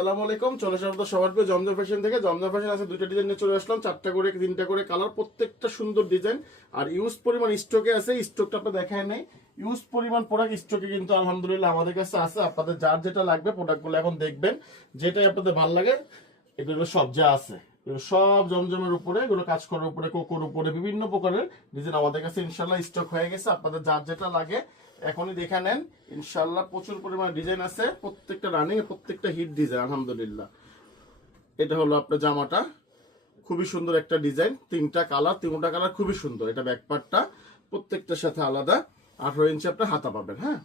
আসসালামু আলাইকুম, চলে আসলাম তো সবার প্রিয় জমজম ফ্যাশন থেকে। জমজম ফ্যাশন আছে দুইটা ডিজাইন নিয়ে চলে আসলাম, চারটা করে তিনটা করে কালার, প্রত্যেকটা সুন্দর ডিজাইন আর ইউজ পরিমাণ স্টকে আছে। স্টকটা আপনি দেখায় নেই, ইউজ পরিমাণ প্রোডাক্ট স্টকে কিন্তু আলহামদুলিল্লাহ আমাদের কাছে আছে। আপনাদের যার যেটা লাগবে প্রোডাক্টগুলো এখন দেখবেন, যেটাই আপনাদের ভালো লাগে এগুলো সব যা আছে এগুলো সব জমজমের উপরে, এগুলো কাজ করার উপরে, কোকোর উপরে বিভিন্ন প্রকারের ডিজাইন আমাদের কাছে ইনশাল্লাহ স্টক হয়ে গেছে। আপনাদের যার যেটা লাগে এখনই দেখে নেন। ইনশাল্লাহ প্রচুর পরিমাণে ডিজাইন আছে, প্রত্যেকটা রানিং, প্রত্যেকটা হিট ডিজাইন আলহামদুলিল্লাহ। এটা হলো আপনার জামাটা, খুবই সুন্দর একটা ডিজাইন, তিনটা কালার খুবই সুন্দর। এটা ব্যাক পার্টটা প্রত্যেকটার সাথে আলাদা, 18 ইঞ্চি আপনার হাতা পাবেন। হ্যাঁ,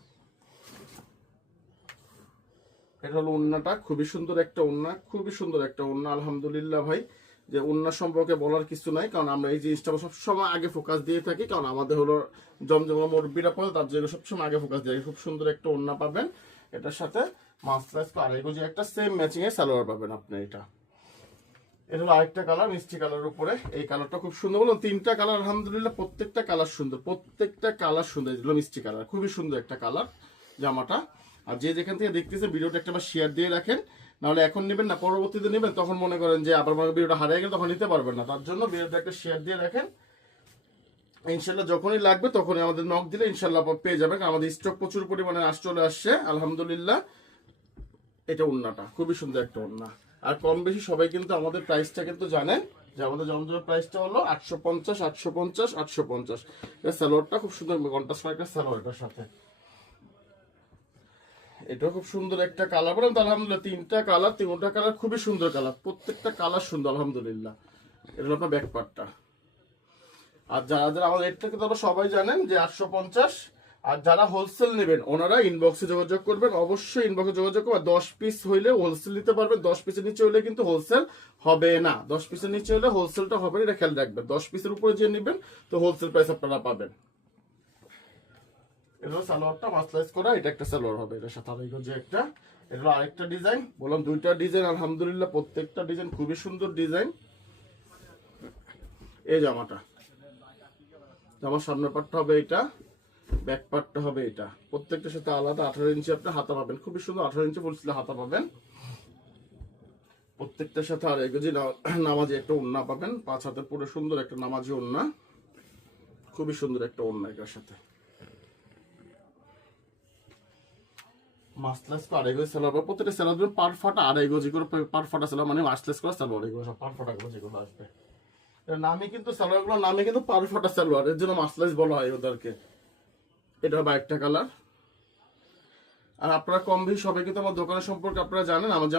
এটা হলো ওড়নাটা, খুবই সুন্দর একটা ওড়না, খুবই সুন্দর একটা ওড়না আলহামদুলিল্লাহ ভাই। যে ওড়না সম্পর্কে বলার কিছু নাই, কারণ আমরা এই জিনিসটা সবসময় আগে ফোকাস দিয়ে থাকি, কারণ আমাদের হলো জমজমা মুরব্বিরা পড়ে, তার জন্য সবসময় আগে ফোকাস দিয়ে। খুব সুন্দর একটা ওড়না পাবেন, এটার সাথে মাস্টার্স আড়াই গজি একটা সেম ম্যাচিং এর সালোয়ার পাবেন আপনি। এটা হলো আরেকটা কালার, মিষ্টি কালারের উপরে। এই কালারটা খুব সুন্দর, বলুন তিনটা কালার আলহামদুলিল্লাহ, প্রত্যেকটা কালার সুন্দর, প্রত্যেকটা কালার সুন্দর। এগুলো মিষ্টি কালার, খুবই সুন্দর একটা কালার জামাটা। আর যে যেখান থেকে দেখতেছেন ভিডিওটা একটা শেয়ার দিয়ে রাখেন, নাহলে এখন নেবেন না পরবর্তীতে নেবেন, তখন মনে করেন যে আবার ভিডিওটা হারিয়ে গেলে তখন নিতে পারবেন না। তার জন্য ভিডিওটা একটা শেয়ার দিয়ে রাখেন, ইনশাল্লাহ যখনই লাগবে তখনই আমাদের নক দিলে ইনশাল্লাহ পেয়ে যাবেন। আমাদের স্টক প্রচুর পরিমাণে চলে আসছে আলহামদুলিল্লাহ। এটা ওড়নাটা খুবই সুন্দর একটা ওড়না। আর কম বেশি সবাই কিন্তু আমাদের প্রাইসটা কিন্তু জানেন যে আমাদের জমজমের প্রাইসটা হলো 850 850 850। এটা সালোয়ারটা খুব সুন্দর কন্ট্রাস্ট করা একটা সালোয়ারটার সাথে। এটা খুব সুন্দর একটা কালার, বলেন তো আলহামদুলিল্লাহ। তিনটা কালার খুবই সুন্দর কালার, প্রত্যেকটা কালার সুন্দর আলহামদুলিল্লাহ। এটা হলো আপনার ব্যাক পার্টটা। আর যারা যারা আমাদের রেটটা কিন্তু সবাই জানেন যে 850। আর যারা হোলসেল নেবেন ওনারা ইনবক্সে যোগাযোগ করবেন, অবশ্যই ইনবক্সে যোগাযোগ করবেন। 10 পিস হইলে হোলসেল নিতে পারবেন, 10 পিসের নিচে হইলে কিন্তু হোলসেল হবে না। 10 পিসের নিচে হলে হোলসেলটা হবে না, এটা খেয়াল রাখবেন। 10 পিসের উপরে যে নেবেন তো হোলসেল প্রাইস আপনারা পাবেন। এটা সালোয়ারটা মাসলাইজ করা, এটা একটা সালোয়ার হবে, এটার সাথে আরেকটা যে একটা, এটা আরেকটা ডিজাইন। বললাম দুইটা ডিজাইন আলহামদুলিল্লাহ, প্রত্যেকটা ডিজাইন খুবই সুন্দর ডিজাইন। এই জামাটা, জামার সামনের পার্টটা হবে এটা, ব্যাক পার্টটা হবে এটা, প্রত্যেকটার সাথে আলাদা 18 ইঞ্চি আপনি হাতা পাবেন, খুবই সুন্দর 18 ইঞ্চি ফুল হাতা পাবেন প্রত্যেকটার সাথে। আর এগোজি নামাজি একটা ওড়না পাবেন, 5 হাতের পুরো সুন্দর একটা নামাজি ওড়না, খুবই সুন্দর একটা ওড়না। এটার সাথে মাসলেস করে আড়াই গজি সালোয়ার, প্রত্যেকটা সালোয়ার পার ফাটা আড়াই গজি করে, পার ফাটা সালোয়ার মানে মাসলেস করা সালোয়ার, এগুলো সব পার ফাটা গজিগুলো আসবে। নামে কিন্তু সালোয়ারগুলো নামে কিন্তু পার ফাটা সালোয়ার, এর জন্য মাসলেস বলা হয় ওদেরকে। এটা হবে একটা কালার। আর আপনারা কম বেশি সবাই কিন্তু আমার দোকানের সম্পর্কে আপনারা জানেন, আমাদের